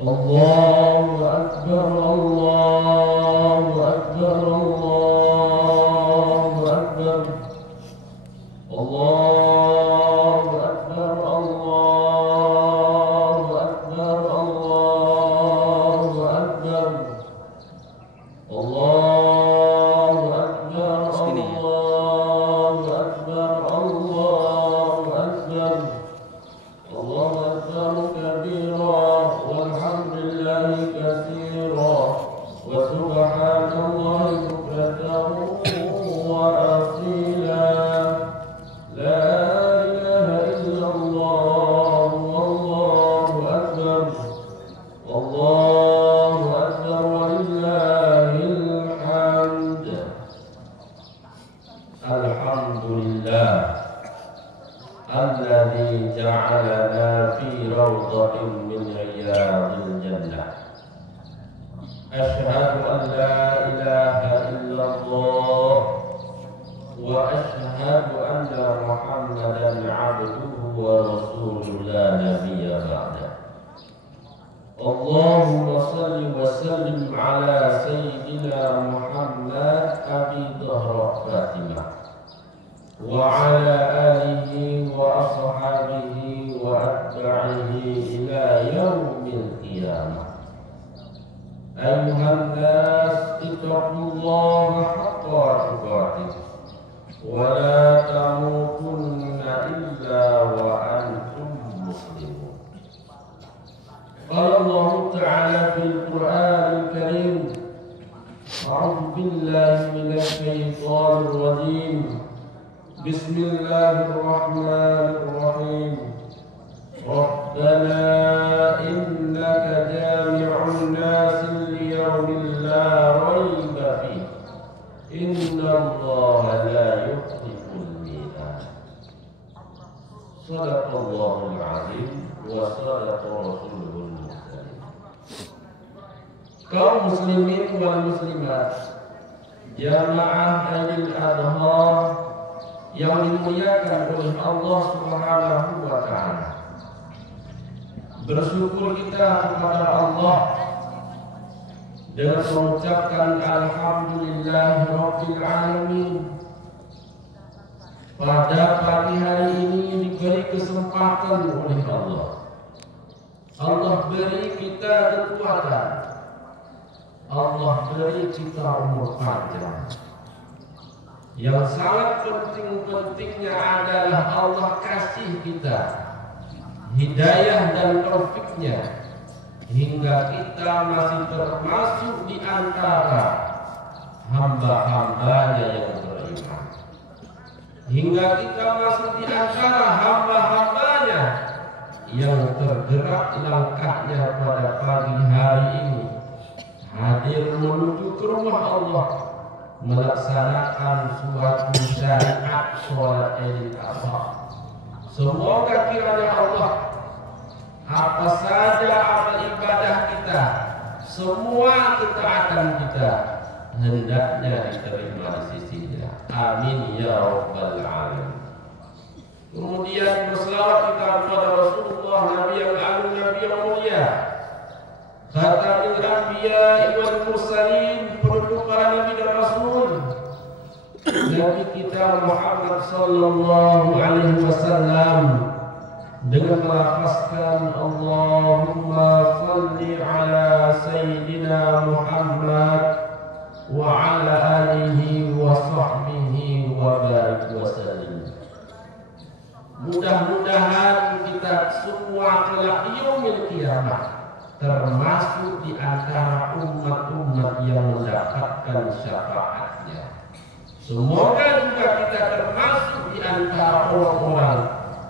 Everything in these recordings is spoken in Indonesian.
الله أكبر الله أكبر الله أكبر الله أكبر الله أكبر الله أكبر الله أكبر الله أكبر الله أكبر الله أكبر كبيرا والحمد لله كثيرا وسبحان الله بكرة وأصيلا لا إله إلا الله والله أكبر الله أكبر ولله الحمد الحمد لله الذي جعلنا في روضة من رياض الجنة أشهد أن لا إله إلا الله وأشهد أن محمدا عبده ورسوله لا نبي بعده اللهم صل وسلم على سيدنا محمد أبي زهراء فاطمة وعلى آله وأصحابه وأتباعه إلى يوم القيامة أيها الناس اتقوا الله حق تقاته ولا تموتن إلا وأنتم مسلمون قال الله تعالى في القرآن الكريم أعوذ بالله من الشيطان الرجيم بسم الله الرحمن الرحيم ربنا إنك جامع الناس ليوم لا ريب فيه إن الله لا يخلف الميعاد صدق الله العظيم وصدق رسوله المرسلين kaum muslimin wal muslimat jamaah Idul Adha yang dimuliakan oleh Allah Subhanahu wa taala. Bersyukur kita kepada Allah dengan mengucapkan alhamdulillahirabbil alamin. Pada pagi hari ini diberi kesempatan oleh Allah. Allah beri kita kekuatan. Allah beri kita umur panjang. Yang sangat penting-pentingnya adalah Allah kasih kita hidayah dan taufiknya hingga kita masih termasuk di antara hamba-hambanya yang beriman, hingga kita masuk di antara hamba-hambanya yang tergerak langkahnya pada pagi hari ini hadir menuju ke rumah Allah melaksanakan suatu syariat sholat Idul Adha. Semoga kiranya Allah apa saja amal ibadah kita semua ketaatan kita hendaknya diterima di sisinya. Amin ya rabbal alamin. Kemudian berselawat kita kepada Rasulullah Nabi yang agung, Nabi yang mulia, khatamul anbiya wal mursalin, penutup para nabi dan rasul, Nabi kita Muhammad sallallahu alaihi wasallam, dengan melafazkan Allahumma salli ala sayyidina Muhammad wa ala alihi wa sahbihi wa barik wa sallim. Mudah-mudahan kita semua kelak di yaumil qiyamah termasuk di antara umat-umat yang mendapatkan syafaatnya. Semoga juga kita termasuk di antara orang-orang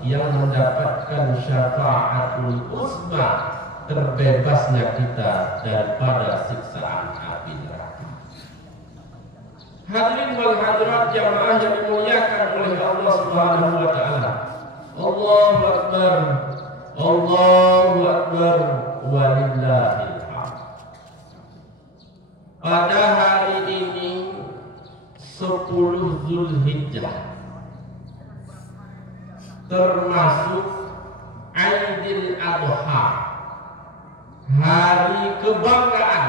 yang mendapatkan syafaatul uzma, terbebasnya kita daripada siksaan api neraka. Hadirin wal hadirat jamaah yang dimuliakan oleh Allah Subhanahu wa taala. Allahu akbar. Allahu akbar. Walillahil hamd. Pada hari ini 10 Zulhijjah termasuk Idul Adha, hari kebanggaan,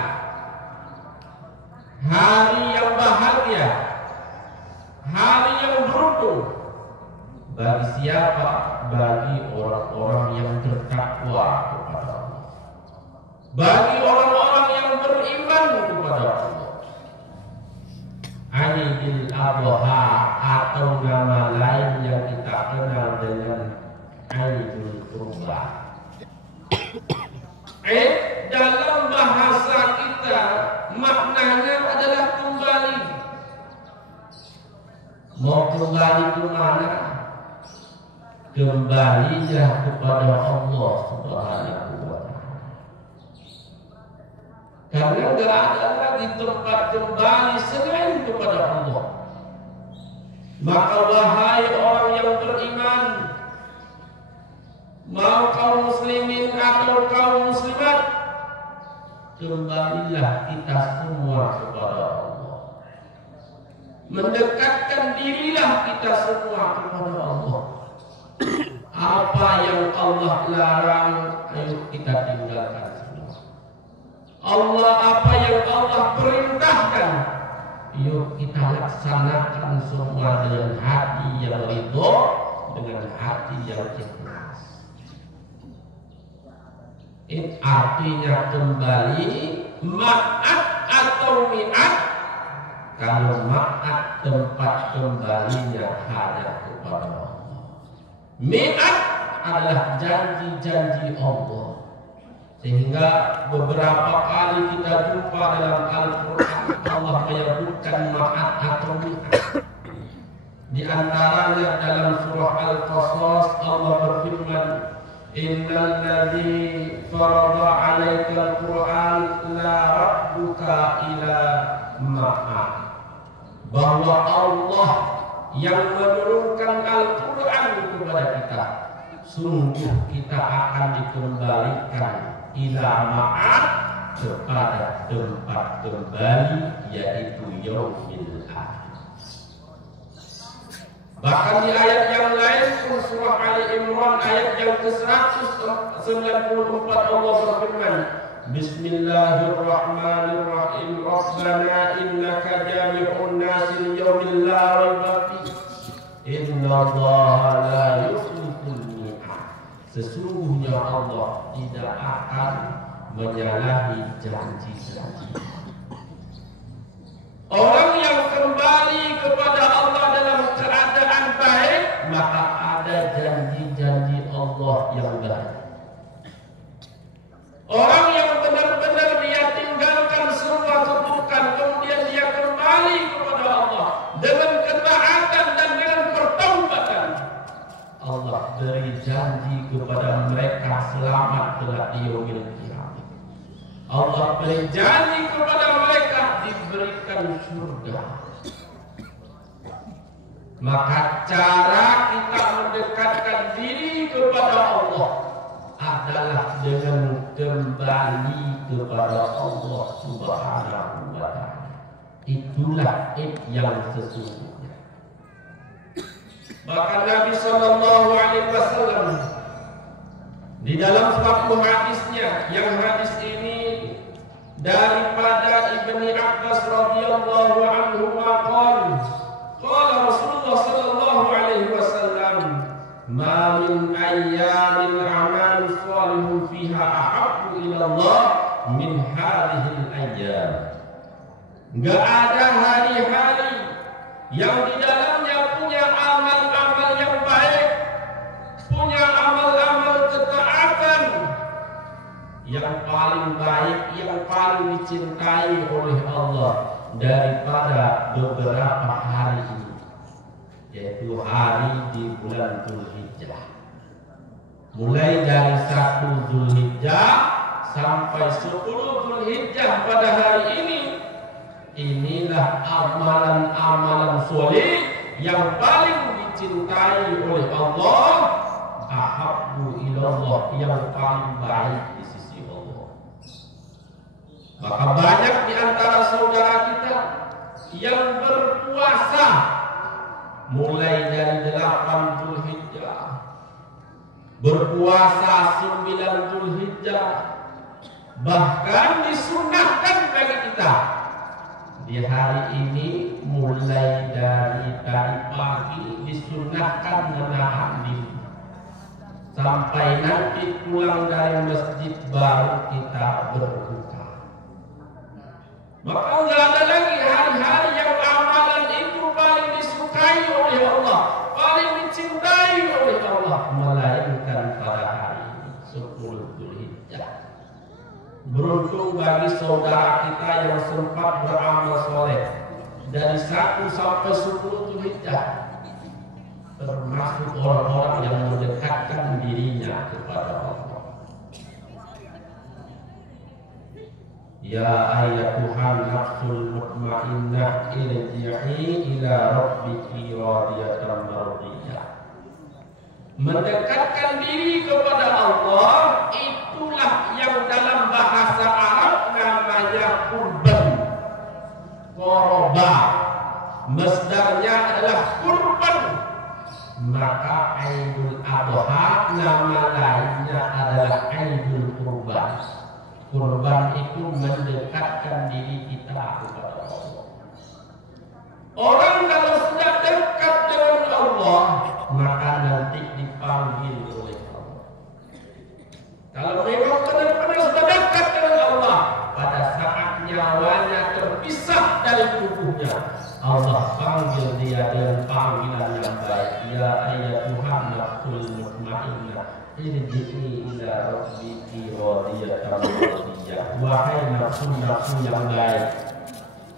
hari yang bahagia, hari yang beruntung. Bagi siapa? Bagi orang-orang yang bertakwa kepada Allah, bagi orang-orang yang beriman kepada Allah. Aidil Adha atau nama lain yang kita kenal dengan Aidul Kurban. Dalam bahasa kita maknanya adalah kembali. Mau kembali ke mana? Kembalilah kepada Allah Subhanahu wa Ta'ala. Karena tidak ada lagi tempat kembali selain kepada Allah. Maka wahai orang yang beriman, mau kaum muslimin atau kaum muslimat, kembalilah kita semua kepada Allah. Mendekatkan dirilah kita semua kepada Allah. Apa yang Allah larang, ayo kita tinggalkan semua. Allah apa yang Allah perintahkan, yuk kita laksanakan semua dengan hati yang ridho, dengan hati yang ikhlas. Artinya kembali, ma'at atau mi'at. Kalau ma'at tempat kembalinya hanya kepada Allah. Mi'at adalah janji-janji Allah. Sehingga beberapa kali kita jumpa dalam Al-Quran Allah menyebutkan ma'at atau mi'at. Di antaranya dalam surah Al-Qasas Allah berfirman, Innal ladzi farada 'alaikal Qur'an la rabbuka ila ma'at. Bahwa Allah yang menurunkan Al-Quran kepada kita, sungguh kita akan dikembalikan ila ma'at, kepada tempat kembali, yaitu yaumil akhir. Bahkan di ayat yang lain pun surah Ali Imran ayat yang ke-194 Allah berfirman, Bismillahirrahmanirrahim. Rabbana innaka jami'un nasi liyaumin la raiba fihi. Innallaha la yukhliful mi'ad. Sesungguhnya Allah tidak akan menyalahi janji-janji. Orang yang kembali kepada Allah dalam keadaan baik, maka ada janji-janji Allah yang baik. Orang yang benar-benar dia tinggalkan semua keburukan, kemudian dia kembali kepada Allah dengan ketaatan dan dengan pertaubatan, Allah beri janji kepada mereka selamat kelak di yaumil qiyamah. Allah beri janji kepada mereka diberikan surga. Maka cara kita mendekatkan diri kepada Allah adalah dengan kembali kepada Allah Subhanahu wa Ta'ala. Itulah yang sesungguhnya. Bahkan Nabi Sallallahu Alaihi Wasallam di dalam suatu hadisnya, yang hadis ini daripada Ibni Abbas radhiyallahu anhu qala Rasulullah sallallahu alaihi wasallam, ma min ayyamin amal salihun fiha ahabbu ila Allah min hadhihi al-ayyam. Enggak ada hari-hari yang di dalamnya punya amal-amal yang baik, punya amal-amal ketaatan yang paling baik, yang paling dicintai oleh Allah daripada beberapa hari ini, yaitu hari di bulan Dzulhijjah. Mulai dari 1 Dzulhijjah sampai 10 Dzulhijjah pada hari ini, inilah amalan-amalan soleh yang paling dicintai oleh Allah, ahabbu ilallah, yang paling baik di sisi Allah. Maka banyak di antara saudara kita yang berpuasa mulai dari 8 Dzulhijjah, berpuasa 9 Dzulhijjah, Bahkan disunahkan bagi kita di hari ini mulai dari pagi disunahkan menahan diri sampai nanti pulang dari masjid baru kita berbuka. Maka nggak ada lagi hari-hari yang amalan itu paling disukai oleh Allah, paling dicintai oleh Allah, melainkan pada hari ini 10 Dzulhijjah. Beruntung bagi saudara kita yang sempat beramal soleh dari 1 sampai 10 Dzulhijjah, termasuk orang-orang yang mendekatkan dirinya kepada Allah. Ya ayyatuhan nafsul mutmainnah irji'i ila rabbiki radiyatan mardiyah. Mendekatkan diri kepada Allah itulah yang dalam bahasa Arab namanya kurban. Qoroba masdarnya adalah kurban. Maka Aidul Adha nama lainnya adalah Aidul Kurban. Kurban itu mendekatkan diri kita kepada Allah. Orang kalau sudah dekat dengan Allah, maka nanti dipanggil oleh Allah. Kalau memang benar-benar sudah dekat dengan Allah, pada saat nyawanya terpisah dari tubuhnya, Allah panggil dia dengan panggilan yang baik. Ya ayyatuhan nafsul mutmainnah irji'i ila rabbiki radiyatan mardiyah. Wahai nafsu-nafsu yang baik,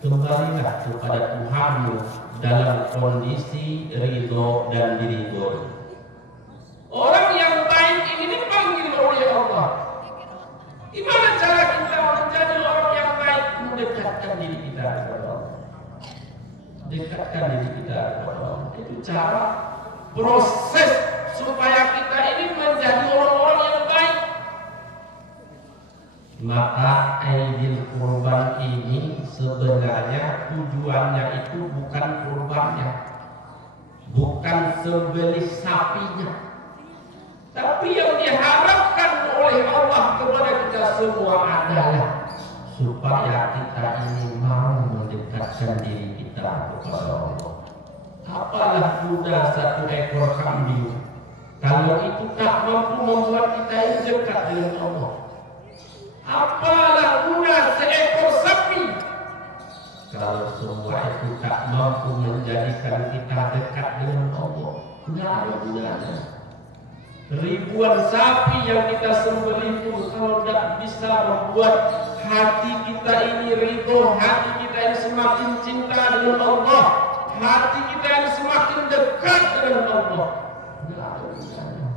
kembalilah kepada Tuhanmu dalam kondisi ridho dan diridhoi. Orang yang baik ini dipanggil oleh Allah. Gimana cara kita menjadi orang yang baik? Mendekatkan diri kita kepada Allah. Dekatkan diri kita kepada Allah. Itu cara proses supaya kita ini menjadi orang-orang yang baik. Maka Aidil Kurban ini sebenarnya tujuannya itu bukan kurbannya, bukan sembelih sapinya, tapi yang diharapkan oleh Allah kepada kita semua adalah supaya kita ini mau mendekatkan diri kita kepada Allah. Apalah guna 1 ekor kambing kalau itu tak mampu membuat kita ini dekat dengan Allah? Apalah guna seekor sapi kalau semua itu tak mampu menjadikan kita dekat dengan Allah? Tidak ada gunanya. Ribuan sapi yang kita sembelih pun kalau tidak bisa membuat hati kita ini ridho, hati kita ini semakin cinta dengan Allah, hati kita ini semakin dekat dengan Allah, tidak ada gunanya.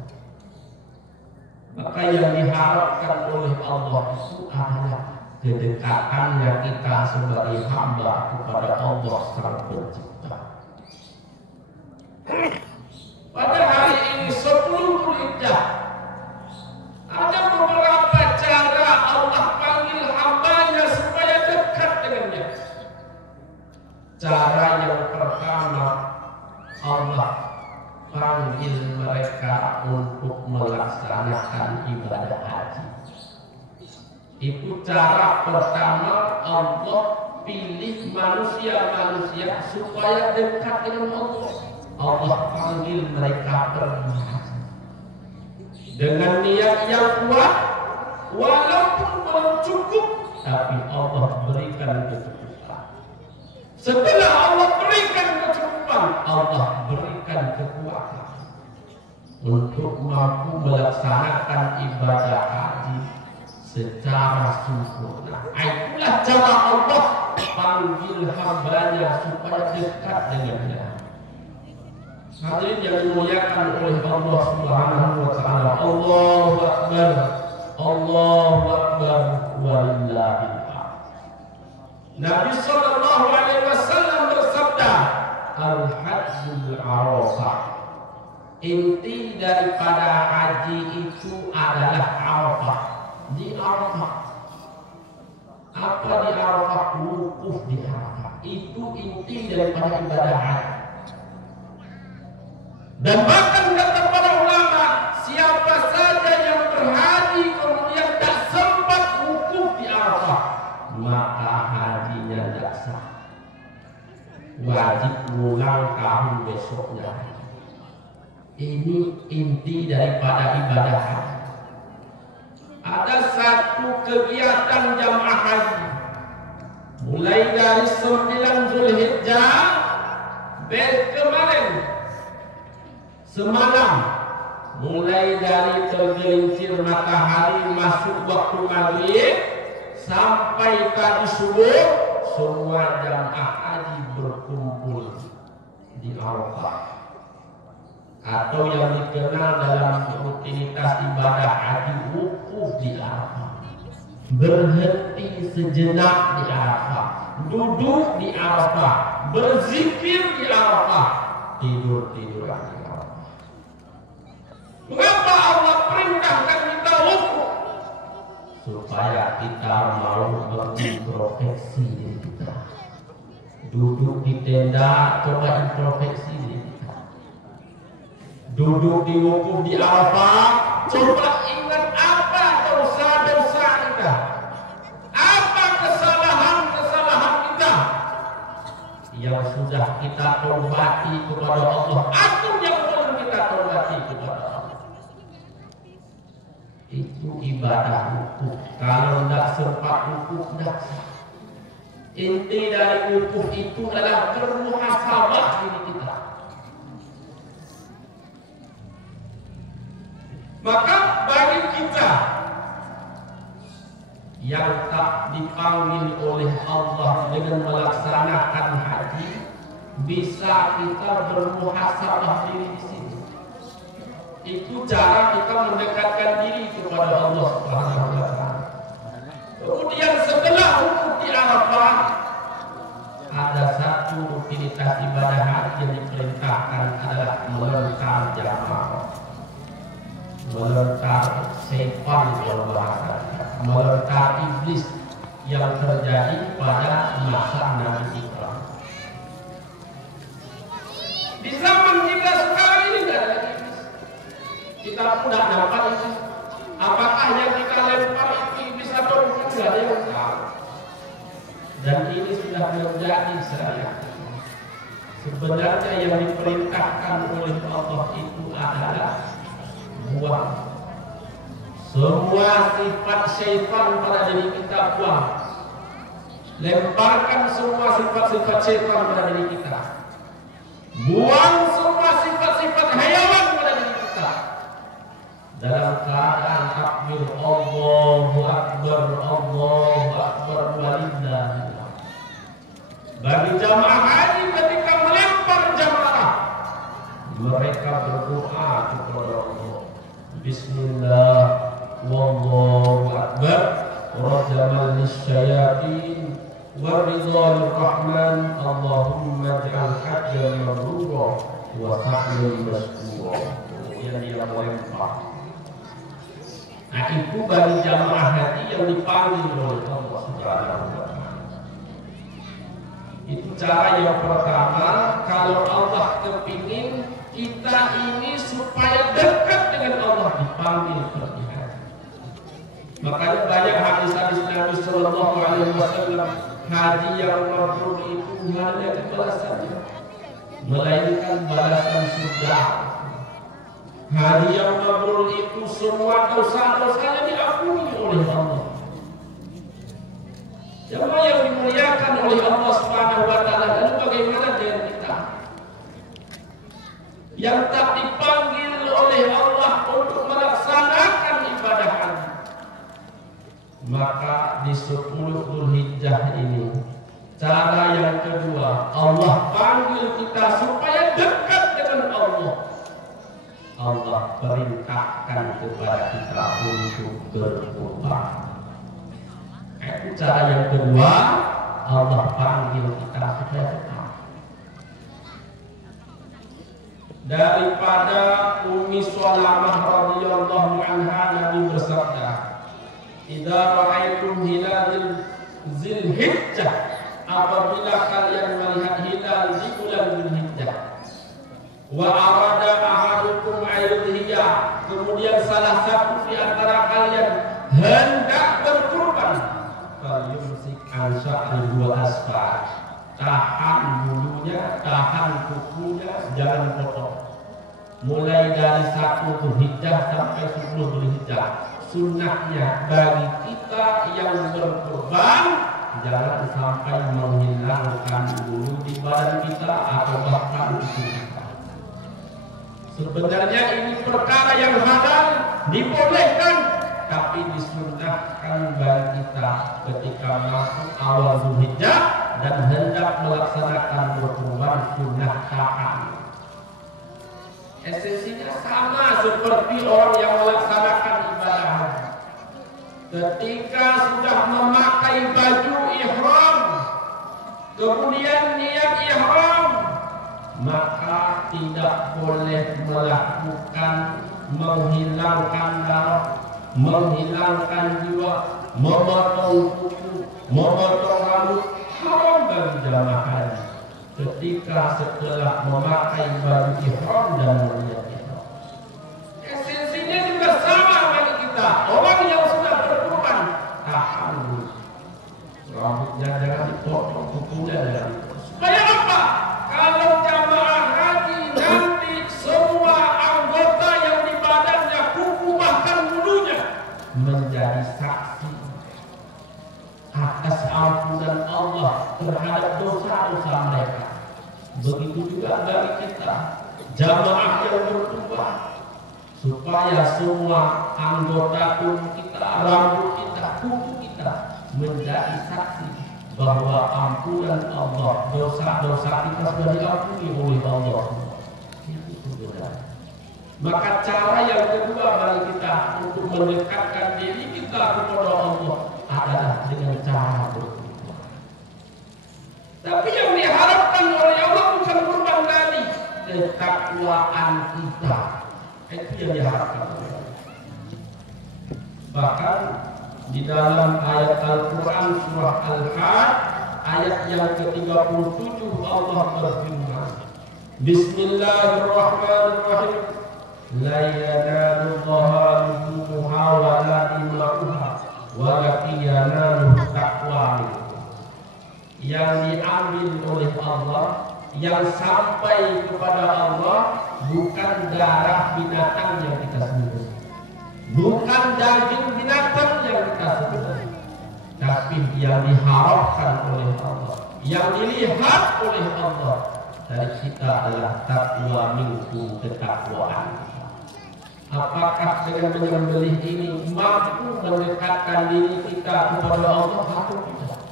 Maka yang diharapkan oleh Allah itu adalah kedekatannya kita sebagai hamba kepada Allah Sang Pencipta. Pada hari ini 10 Dzulhijjah ada beberapa cara Allah panggil hambanya supaya dekat dengannya. Cara yang pertama, Allah panggil mereka untuk melaksanakan ibadah haji. Itu cara pertama, Allah pilih manusia-manusia supaya dekat dengan Allah. Allah panggil mereka pergi haji dengan niat yang kuat, walaupun belum cukup, tapi Allah berikan kecukupan. Setelah Allah berikan kecukupan, Allah berikan kekuatan untuk mampu melaksanakan ibadah haji secara sempurna. Itulah cara Allah panggil hambanya supaya dekat dengannya. Hadirin yang dimuliakan oleh Allah Subhanahu wa taala. Allahu akbar. Allahu akbar walillahil hamd. Nabi sallallahu alaihi wasallam bersabda, Al-Hajjul Arafah. Inti daripada haji itu adalah Arafah. Di Arafah. Apa di Arafah? Wukuf di Arafah. Itu inti daripada ibadah haji. Dan bahkan kata para ulama, siapa saja yang berhaji kemudian tak sempat wukuf maka hajinya tidak sah. Wajib ulang tahun besoknya. Ini inti daripada ibadah haji. Ada satu kegiatan jamaah haji mulai dari 9 Zulhijjah kemarin semalam, mulai dari tergelincir matahari masuk waktu maghrib sampai tadi subuh, semua jamaah haji berkumpul di Arafah, atau yang dikenal dalam rutinitas ibadah haji wukuf di Arafah. Berhenti sejenak di Arafah, duduk di Arafah, berzikir di Arafah, tidur di Arafah. Mengapa Allah perintahkan kita wukuf? Supaya kita mau mengintrospeksi diri kita. Duduk di tenda, coba introspeksi diri kita. Duduk di wukuf di Arafah, coba ingat apa dosa-dosa kita, apa kesalahan-kesalahan kita yang sudah kita taubati kepada Allah atau yang belum kita taubati kepada Allah. Itu ibadah wukuf. Kalau tidak sempat wukuf, tidak sah. Inti dari wukuf itu adalah bermuhasabah diri kita. Maka bagi kita yang tak dipanggil oleh Allah dengan melaksanakan haji, bisa kita bermuhasabah diri di sini. Itu cara kita mendekatkan diri kepada Allah Subhanahu wa taala. Kemudian setelah wukuf di Arafah, ada satu rutinitas ibadah haji yang diperintahkan adalah melontar jamaah. Melontar setan dalam bahasa, melontar iblis yang terjadi pada masa Nabi Ibrahim. Di zaman kita sekarang ini tidak ada lagi iblis. Kita tidak dapat itu. Apakah yang kita lempar itu iblis atau bukan, tidak ada yang tahu. Dan ini sudah menjadi saya. Sebenarnya yang diperintahkan oleh Allah itu adalah buang semua sifat syaitan pada diri kita, buang. Lemparkan semua sifat-sifat syaitan pada diri kita. Buang semua sifat-sifat hayawan pada diri kita. Dalam keadaan takbir Allahu Akbar walillah. Bagi jamaah haji ketika melempar jamrah, mereka berdoa kepada Allah. Bismillah wallahu akbar rajaman lisyayatin waridhal rahman Allahumma ja'al hajjan mabrura wa sa'yan maskura. Kemudian dia melempar. Nah, itu bagi jamaah haji yang dipanggil oleh Allah Subhanahu wa taala. Itu cara yang pertama. Kalau Allah kepingin kita ini supaya dekat dengan Allah, dipanggil pergi haji. Makanya banyak hadis-hadis Nabi Sallallahu Alaihi Wasallam, haji yang mabrur itu hanya balasannya, melainkan balasan surga. Haji yang mabrur itu semua dosa-dosanya diampuni oleh Allah. Jemaah yang dimuliakan oleh Allah Subhanahu wa taala, lalu bagaimana dengan kita yang tak dipanggil oleh Allah untuk melaksanakan ibadah haji? Maka di 10 Zulhijjah ini, cara yang kedua, Allah panggil kita supaya dekat dengan Allah. Allah perintahkan kepada kita untuk berkurban. Itu cara yang kedua, Allah panggil kita supaya dekat. Daripada Ummi Salamah radhiyallahu anha, Nabi bersabda, "Idza ra'aitum hilal Zulhijjah," apabila kalian melihat hilal di bulan Zulhijjah, "wa arada ahadukum ayyudhiyah," kemudian salah satu di antara kalian hendak berkurban, falyumsik an sya'ri wa asfar. Tahan bulunya, tahan kukunya, jangan potong. Mulai dari 1 Dzulhijjah sampai 10 Dzulhijjah. Sunnahnya bagi kita yang berkorban, jangan sampai menghilangkan bulu di badan kita atau bahkan di tubuh kita. Sebenarnya ini perkara yang halal, dibolehkan, tapi disunnahkan bagi kita ketika masuk awal Dzulhijjah dan hendak melaksanakan berkurban sunnah tahan. Esensinya sama seperti orang yang melaksanakan ibadah. Ketika sudah memakai baju ihram, kemudian niat ihram, maka tidak boleh melakukan menghilangkan darah, menghilangkan jiwa, memotong kuku, memotong rambut. Haram bagi jamaah haji ketika setelah memakai baju ihram dan melihat ihram. Esensinya juga sama bagi kita. Orang yang sudah berkorban, tahan dulu. Rambutnya jangan dipotong, kukunya jangan dipotong. Supaya apa? Kalau jamaah haji nanti semua anggota yang di badannya, kuku bahkan bulunya, menjadi saksi atas ampunan Allah terhadap dosa-dosa mereka. Begitu juga bagi kita, jamaah yang bertobat, supaya semua anggota tubuh kita, rambut kita, kuku kita menjadi saksi bahwa ampunan Allah, dosa-dosa kita sudah diampuni oleh Allah. Itu sebenarnya. Maka cara yang kedua bagi kita untuk mendekatkan diri kita kepada Allah adalah dengan cara berkurban. Tapi yang diharapkan oleh Allah bukan kurban tadi, ketakwaan kita. Itu yang diharapkan oleh Allah. Bahkan di dalam ayat Al-Quran surah Al-Hajj ayat yang ke-37 Allah berfirman, Bismillahirrahmanirrahim, la yanalullaha luhumuha wa la dima'uha walakin yanaluhu taqwa. Yang diambil oleh Allah, yang sampai kepada Allah, bukan darah binatang yang kita sembelih, bukan daging binatang yang kita sembelih, tapi yang diharapkan oleh Allah, yang dilihat oleh Allah dari kita adalah taqwa minkum, ketakwaan. Apakah dengan menyembelih ini mampu mendekatkan diri kita kepada Allah atau tidak?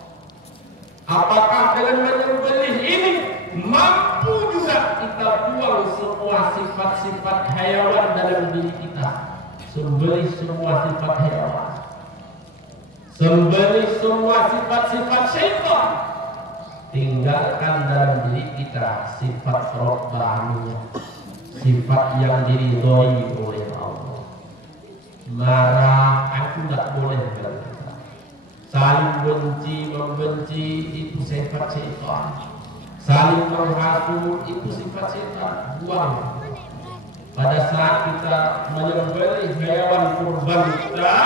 Apakah dengan menyembelih ini mampu juga kita buang semua sifat-sifat hayawan dalam diri kita? Sembelih semua sifat hayawan, sembelih semua sifat-sifat syaitan, tinggalkan dalam diri kita sifat Rabbaniyah, sifat yang diridhoi oleh Allah. Marah aku tidak boleh berkata. Saling benci, membenci itu sifat syaitan. Saling menghasut itu sifat syaitan. Buang. Pada saat kita menyembelih hewan kurban kita,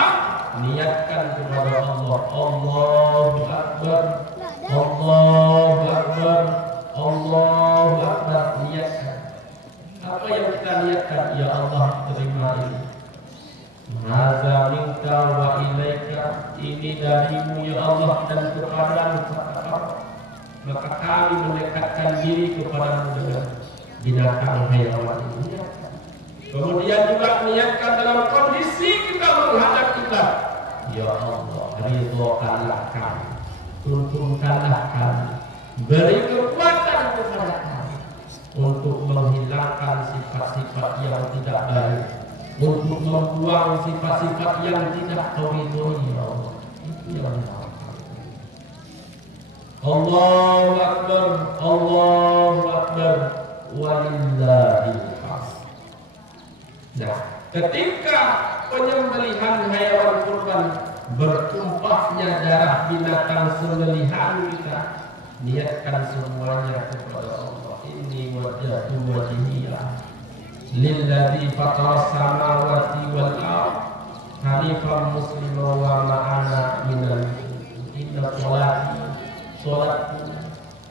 niatkan kepada Allah. Allahu Akbar, Allahu Akbar, Allahu Akbar. Niatkan. Apa yang kita niatkan? Ya Allah, terima ini. Hadza minka wa ilaika, ini darimu ya Allah dan kepadamu kata. Maka kami mendekatkan diri kepadamu dengan binatang hayawan ini. Kemudian juga niatkan dalam kondisi kita menghadap kita. Ya Allah, ridhokanlah kami, tuntunkanlah kami, beri kekuatan kepada kami untuk menghilangkan sifat-sifat yang tidak baik, untuk membuang sifat-sifat yang tidak kau ridhoi ya Allah. Itu yang diharapkan. Allahu Akbar, Allahu Akbar, walillahil hamd. Nah, ketika penyembelihan hewan kurban bertumpahnya darah binatang sembelihan kita, niatkan semuanya kepada Allah. Inni wajjahtu wajhiya lilladzi fatara samawati wal ardh hanifan musliman wa ma'ana minal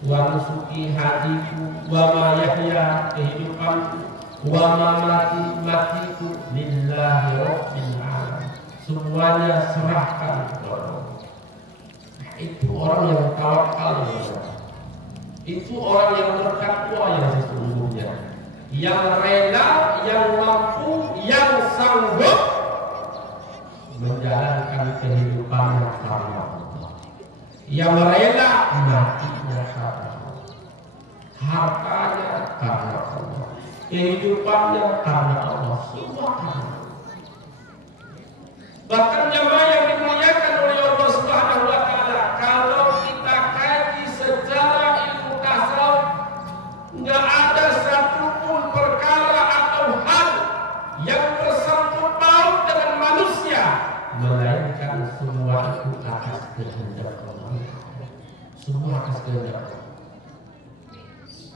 wa nusuki hajiku, wa ma yahya kehidupanku, wa ma matiku lillahi rabbil alamin. Semuanya serahkan kepada Allah. Itu orang yang tawakal, itu orang yang bertakwa yang sesungguhnya, yang rela, yang mampu, yang sanggup menjalankan kehidupannya karena Allah, yang rela matinya karena Allah, hartanya karena Allah, kehidupannya karena Allah, semua karena Allah. Bahkan jamaah yang dimuliakan oleh Allah Subhanahu wa taala, kalau kita kaji secara ilmu tasawuf, enggak ada satupun perkara atau hal yang bersangkut paut dengan manusia, melainkan semua itu atas kehendak Allah. Semua atas kehendak Allah.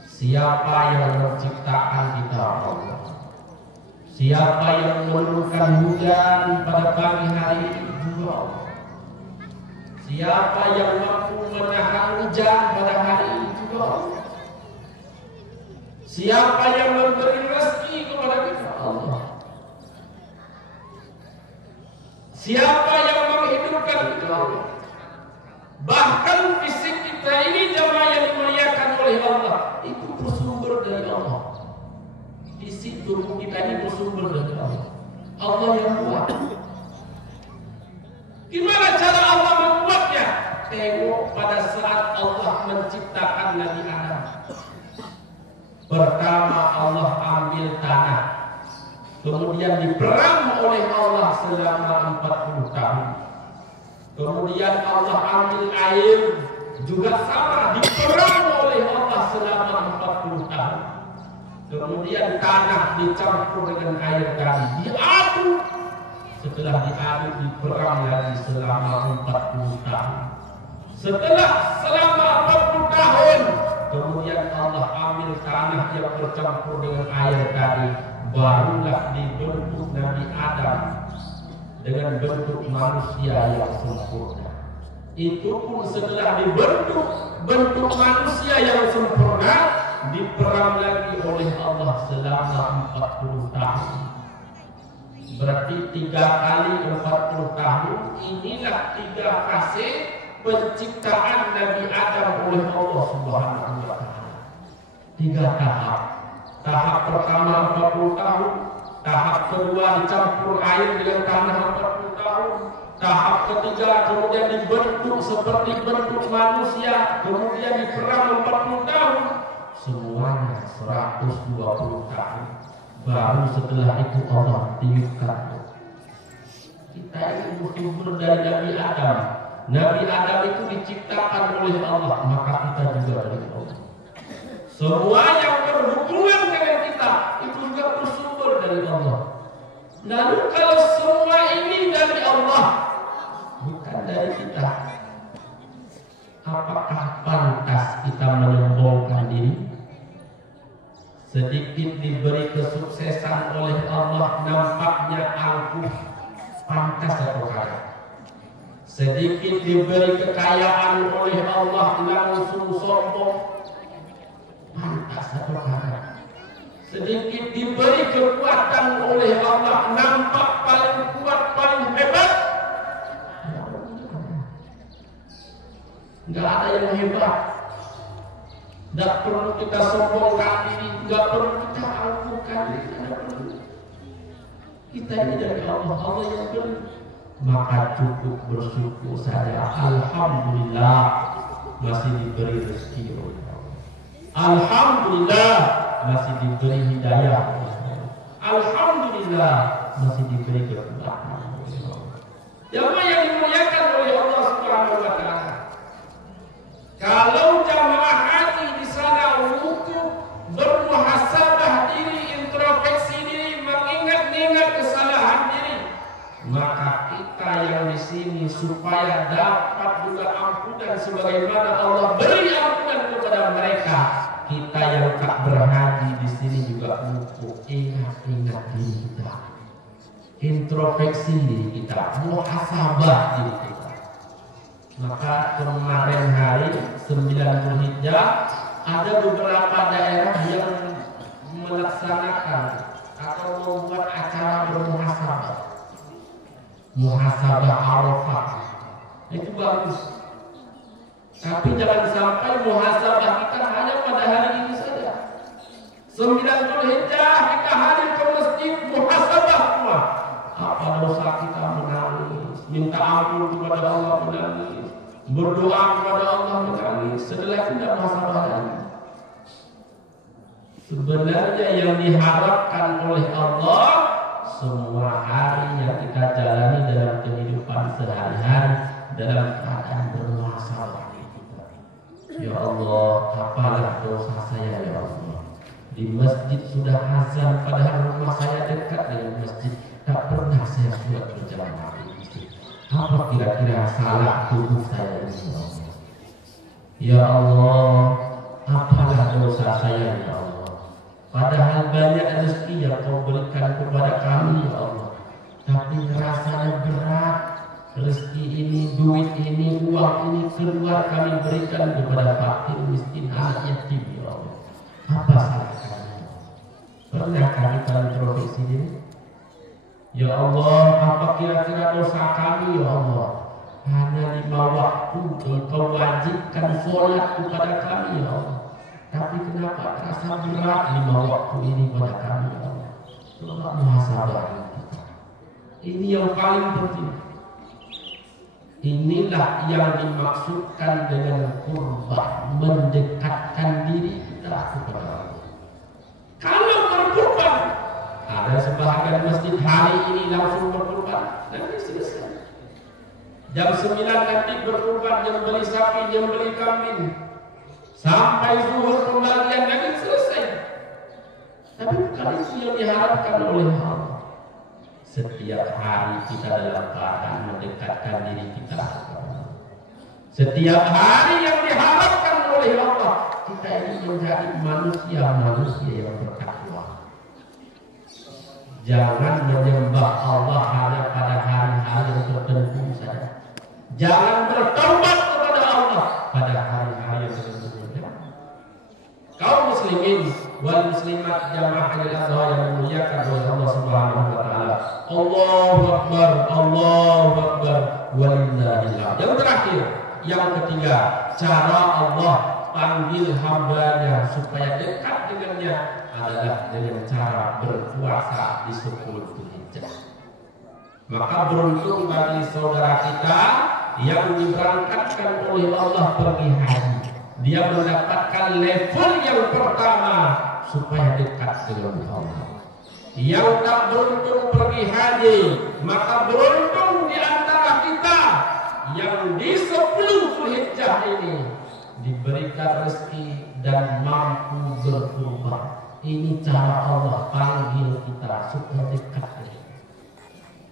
Siapa yang menciptakan kita? Allah. Siapa yang menurunkan hujan pada pagi hari juga Allah. Siapa yang mampu menahan hujan pada hari ini juga Allah. Siapa yang memberi rezeki kepada kita? Allah. Siapa yang menghidupkan kita? Allah. Bahkan fisik kita ini jamaah yang dimuliakan oleh Allah itu bersumber dari Allah. Fisik tubuh kita ini bersumber dari Allah. Allah yang buat. Gimana cara Allah membuatnya? Tengok pada saat Allah menciptakan Nabi Adam. Pertama Allah ambil tanah, kemudian diperam oleh Allah selama 40 tahun. Kemudian Allah ambil air, juga sama diperam oleh Allah selama 40 tahun. Kemudian tanah dicampur dengan air tadi, diaduk. Setelah diaduk, diperam lagi selama 40 tahun. Setelah selama 40 tahun, kemudian Allah ambil tanah yang bercampur dengan air tadi, barulah dibentuk Nabi Adam dengan bentuk manusia yang sempurna. Itu pun setelah dibentuk bentuk manusia yang sempurna, diperam lagi oleh Allah selama 40 tahun. Berarti 3 kali 40 tahun. Inilah 3 fase penciptaan Nabi Adam oleh Allah Subhanahu wa taala. 3 tahap. Tahap pertama 40 tahun, tahap kedua dicampur air dengan tanah 40 tahun, tahap ketiga kemudian dibentuk seperti bentuk manusia, kemudian diperam 40 tahun. Semuanya 120 tahun. Baru setelah itu Allah tiupkan. Kita ini bersumber dari Nabi Adam. Nabi Adam itu diciptakan oleh Allah, maka kita juga dari Allah. Semua yang berhubungan dengan kita itu juga bersumber dari Allah. Lalu kalau semua ini dari Allah, bukan dari kita, apakah pantas kita menyombongkan diri? Sedikit diberi kesuksesan oleh Allah, nampaknya angkuh, pantas atau kaya? Sedikit diberi kekayaan oleh Allah, langsung sombong, pantas atau kaya? Sedikit diberi kekuatan oleh Allah, nampak paling kuat, paling hebat, nggak ada yang hebat. Tidak perlu kita sombongkan diri, tidak perlu kita angkuhkan diri. Kita ini dari Allah, Allah yang beri. Maka cukup bersyukur saja. Alhamdulillah masih diberi rezeki oleh Allah. Alhamdulillah masih diberi hidayah oleh Allah. Alhamdulillah masih diberi kekuatan oleh Allah. Jamaah yang dimuliakan oleh Allah Subhanahu wa taala. Kalau jamaah haji di sana wukuf, bermuhasabah diri, introspeksi diri, mengingat-ingat kesalahan diri, maka kita yang di sini supaya dapat juga ampunan sebagaimana Allah beri ampunan kepada mereka, kita yang tak berhaji di sini juga wukuf, ingat-ingat diri kita, introspeksi diri kita, muhasabah diri kita. Maka kemarin hari 9 Zulhijjah ada beberapa daerah yang melaksanakan atau membuat acara bermuhasabah. Muhasabah Arafah. Itu bagus. Tapi jangan sampai muhasabah kita hanya pada hari ini saja. 9 Zulhijjah kita hadir ke masjid muhasabah semua. Apa dosa kita menangis, minta ampun kepada Allah menangis, berdoa kepada Allah menangis. Setelah tidak muhasabah lagi. Sebenarnya yang diharapkan oleh Allah semua hari yang kita jalani dalam kehidupan sehari-hari dalam keadaan bermuhasabah. Ya Allah, apalah dosa saya ya Allah. Di masjid sudah azan, padahal rumah saya dekat dengan masjid. Tak pernah saya buat berjamaah di masjid. Apa kira-kira salah tubuh saya ini ya Allah? Ya Allah, apalah dosa saya ya Allah. Padahal banyak rezeki yang Kau berikan kepada kami ya Allah. Tapi rasanya berat. Rezeki ini, duit ini, uang ini keluar kami berikan kepada fakir, miskin, anak yatim ya Allah. Apa salah kami? Pernah kami introspeksi diri? Ya Allah, apa kira-kira dosa kami ya Allah? Hanya 5 waktu Engkau wajibkan sholat kepada kami ya Allah. Tapi kenapa terasa berat 5 waktu ini pada kami ya Allah? Coba muhasabah kita. Ini yang paling penting. Inilah yang dimaksudkan dengan kurban, mendekatkan diri kita kepada Allah. Kalau berkurban, ada sebahagian masjid hari ini langsung berkurban, nanti selesai. Jam 9 nanti berkurban, jam beli sapi, jam beli kambing, sampai zuhur kembalian nanti selesai. Tapi bukan itu yang diharapkan oleh Allah. Setiap hari kita dalam keadaan mendekatkan diri kita kepada Allah. Setiap hari yang diharapkan oleh Allah, kita ini menjadi manusia yang bertakwa. Jangan menyembah Allah hanya pada hari-hari yang tertentu saja. Jangan bertobat kepada Allah pada hari-hari yang tertentu saja. Kaum muslimin wal muslimat jamaah al-adha yang dimuliakan oleh Allah Subhanahu wa taala. Allahu akbar, Allahu akbar, walillahilhamd. Yang terakhir, yang ketiga, cara Allah panggil hambanya supaya dekat dengannya adalah dengan cara berpuasa di 10 Zulhijjah. Maka beruntung bagi saudara kita yang diberangkatkan oleh Allah pergi haji. Dia mendapatkan level yang pertama supaya dekat dengan Allah. Yang tak beruntung pergi haji, maka beruntung di antara kita yang di 10 Zulhijjah ini diberikan rezeki dan mampu berkurban. Ini cara Allah panggil kita supaya dekat dengan.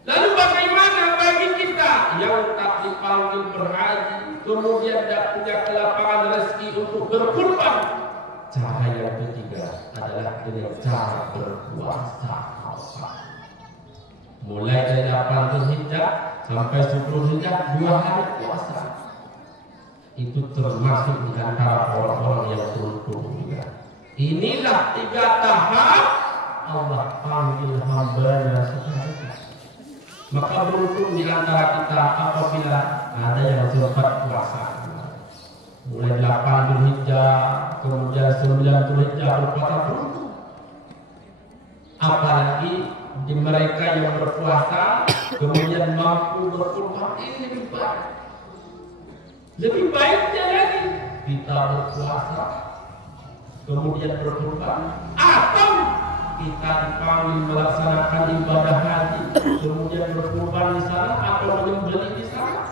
Lalu bagaimana bagi kita yang tak dipanggil berhaji, kemudian tidak punya kelapangan rezeki untuk berkurban? Cara yang ketiga adalah dengan cara berpuasa. Mulai dari 8 Zulhijjah sampai 10 Zulhijjah 2 hari puasa. Itu termasuk di antara orang-orang yang beruntung juga. Inilah 3 tahap Allah panggil hamba-Nya supaya dekat. Maka beruntung di antara kita apabila ada yang sempat puasa. Mulai 8 Zulhijjah, kemudian 9 Zulhijjah berpuasa beruntung. Apalagi di mereka yang berpuasa kemudian mampu berkurban, ini lebih baik. Lebih baiknya lagi kita berpuasa kemudian berkurban, atau kita dipanggil melaksanakan ibadah haji kemudian berkurban di sana atau menyembelih di sana.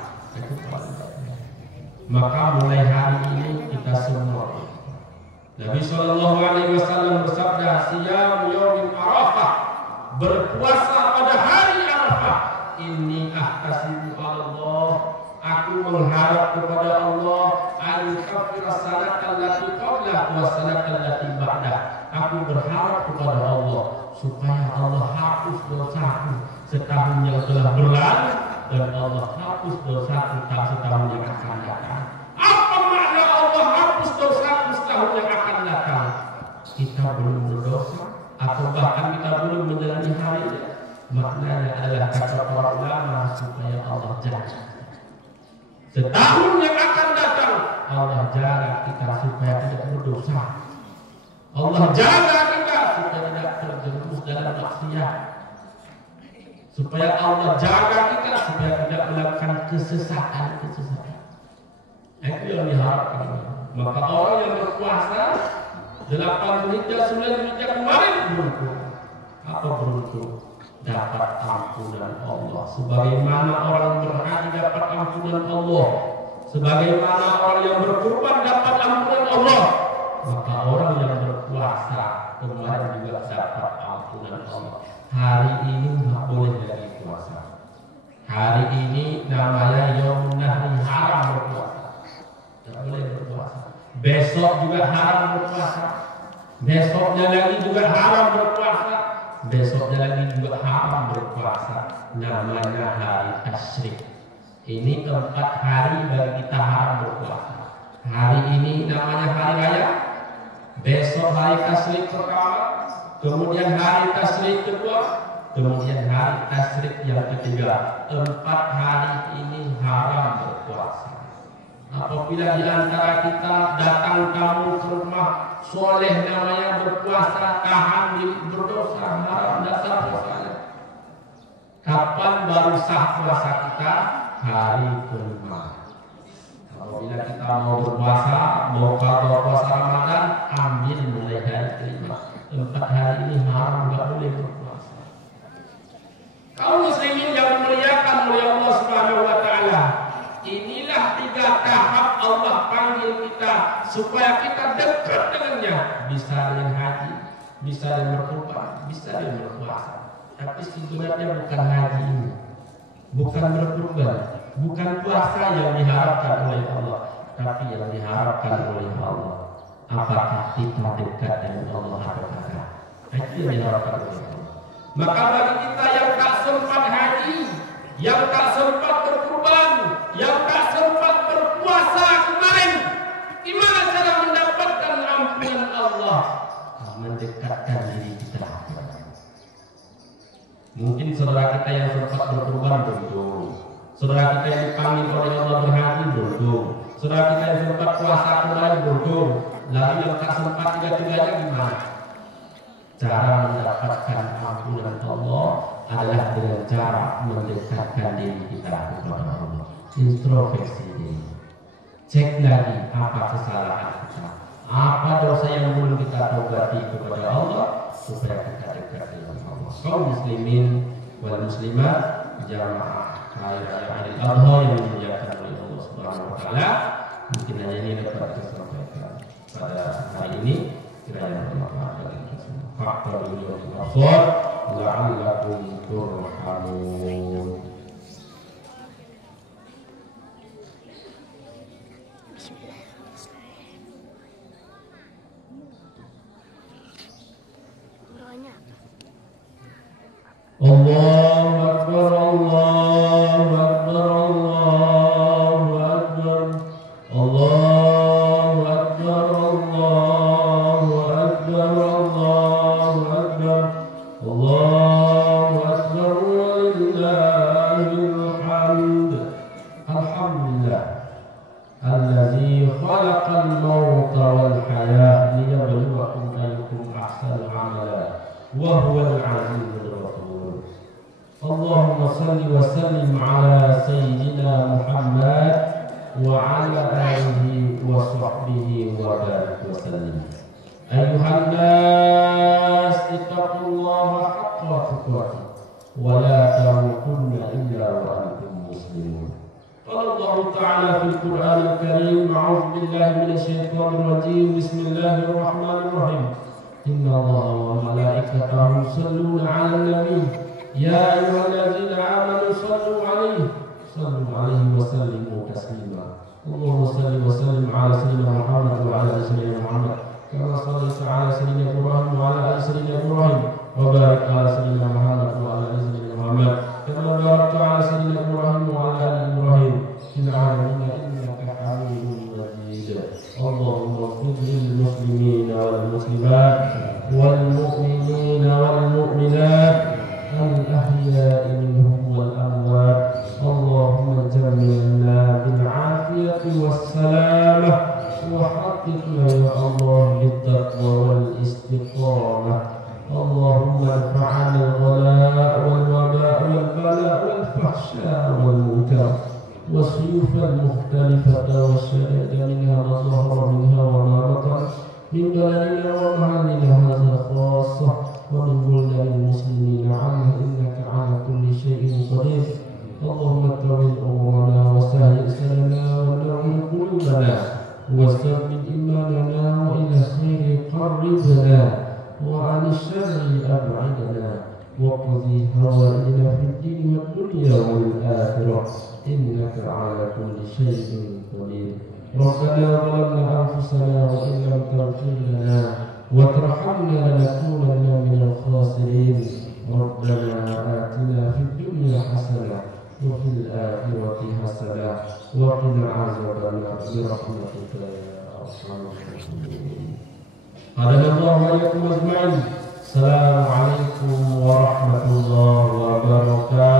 Maka mulai hari ini kita semua, Nabi Shallallahu Alaihi Wasallam bersabda, "Siyam Yawmin Arafah," berpuasa pada hari Arafah. Inni ahtasibu Allah, aku mengharap kepada Allah an yukaffira sanata allati qabla wa sanata allati ba'da. Aku berharap kepada Allah supaya Allah hapus dosaku setahun yang telah berlalu dan Allah hapus dosa kita setahun yang akan datang. Apa makna Allah hapus dosa setahun yang akan datang? Kita belum berdosa atau bahkan kita belum menjalani hari ini. Maknanya adalah kata para ulama supaya Allah jaga. Setahun yang akan datang Allah jaga kita supaya tidak berdosa. Allah jaga kita supaya tidak terjerumus dalam maksiat. Supaya Allah jaga kita supaya tidak melakukan kesesatan. Itu yang diharapkan. Maka orang yang berpuasa 8 Zulhijjah 9 Zulhijjah kemarin beruntung. Apa beruntung? Dapat ampunan Allah. Sebagaimana orang berhaji dapat ampunan Allah, sebagaimana orang yang berkurban dapat ampunan Allah, maka orang yang berpuasa kemarin juga dapat ampunan Allah. Hari ini nggak boleh lagi puasa. Hari ini namanya Yaumun Nahri, haram berpuasa. Tidak boleh berpuasa. Besok juga haram berpuasa. Besoknya lagi juga haram berpuasa. Besoknya lagi juga haram berpuasa. Namanya hari tasyrik. Ini 4 hari bagi kita haram berpuasa. Hari ini namanya hari raya. Besok hari tasyrik pertama, kemudian hari tasyrik kedua, kemudian hari tasyrik yang ketiga. 4 hari ini haram berpuasa. Apabila di antara kita datang tamu ke rumah soleh namanya berpuasa, tahan berdosa, haram dasar puasanya. Kapan baru sah puasa kita? Hari kelima. Apabila kita mau berpuasa, mau qada puasa Ramadan, ambil mulai hari kelima. 4 hari ini haram, nggak boleh berpuasa. Kaum muslimin yang dimuliakan oleh Allah Subhanahu wa taala, inilah 3 tahap Allah panggil kita supaya kita dekat dengannya. Bisa dengan haji, bisa dengan berkurban, bisa dengan berpuasa. Tapi sebenarnya bukan haji ini, bukan berkurban, bukan puasa yang diharapkan oleh Allah, tapi yang diharapkan oleh Allah. Apakah kita dekat dengan Allah atau tidak? Itu yang diharapkan oleh Allah. Maka bagi kita yang tak sempat haji, yang tak sempat berkurban, yang tak sempat berpuasa kemarin, gimana cara mendapatkan ampunan Allah? Mendekatkan diri kita. Mungkin saudara kita yang sempat berkurban beruntung, saudara kita yang dipanggil oleh Allah berhaji beruntung, saudara kita yang sempat puasa kemarin beruntung. Lalu yang tak sempat tiga-tiganya gimana? Cara mendapatkan ampunan Allah adalah dengan cara mendekatkan diri kita kepada Allah. Introspeksi diri. Cek lagi apa kesalahan kita, apa dosa yang belum kita tobati kepada Allah supaya kita dekat dengan Allah. Kaum muslimin wal muslimat jamaah hari raya Idul Adha yang dimuliakan oleh Allah Subhanahu wa taala, mungkin hanya ini dapat kita sampaikan pada hari ini. Kiranya bermanfaat bagi kita semua. Faktor dunia al-akhir la'allakum turhamun. Allahu Akbar, Allahu Akbar, Allahu Akbar, Allahu Akbar, Allahu Akbar, Allahu Akbar, Allahu Akbar, walillahil hamd. Alhamdulillah allazi khalaqal mauta wal hayata liyabluwakum ayyukum ahsanu amala wa huwal azizul ghafur. اللهم صل وسلم على سيدنا محمد وعلى آله وصحبه وبارك وسلم. أيها الناس اتقوا الله حق تقاته ولا تموتن إلا وأنتم مسلمون. قال الله تعالى في القرآن الكريم: أعوذ بالله من الشيطان الرجيم، بسم الله الرحمن الرحيم. إن الله وملائكته يصلون على النبي يا أيها الذين آمنوا صلوا عليه وسلموا تسليما. اللهم صل وسلم على سيدنا محمد وعلى آل سيدنا محمد كما صليت على سيدنا إبراهيم وعلى آل سيدنا إبراهيم وبارك على سيدنا محمد وعلى آل سيدنا محمد كما باركت على سيدنا إبراهيم الفتا والشدائد منها ما ظهر منها وما بطن من بلدنا ومعادنا هذا خاصة ومن بلدان المسلمين عنها إنك على كل شيء قدير. اللهم طول أمورنا وسهل سلنا ونعم قلوبنا وثبت إيماننا وإلى الخير قربنا وعن الشر أبعدنا وقضي هوائنا في الدين والدنيا والآخرة إنك على كل شيء قدير. ربنا ظلمنا أنفسنا وإن لم تغفر لنا وترحمنا لنكونن من الخاسرين. ربنا آتنا في الدنيا حسنة وفي الآخرة حسنة وقنا عذاب النار برحمتك يا أرحم الراحمين. هذا الله عليكم أجمعين. السلام عليكم ورحمة الله وبركاته.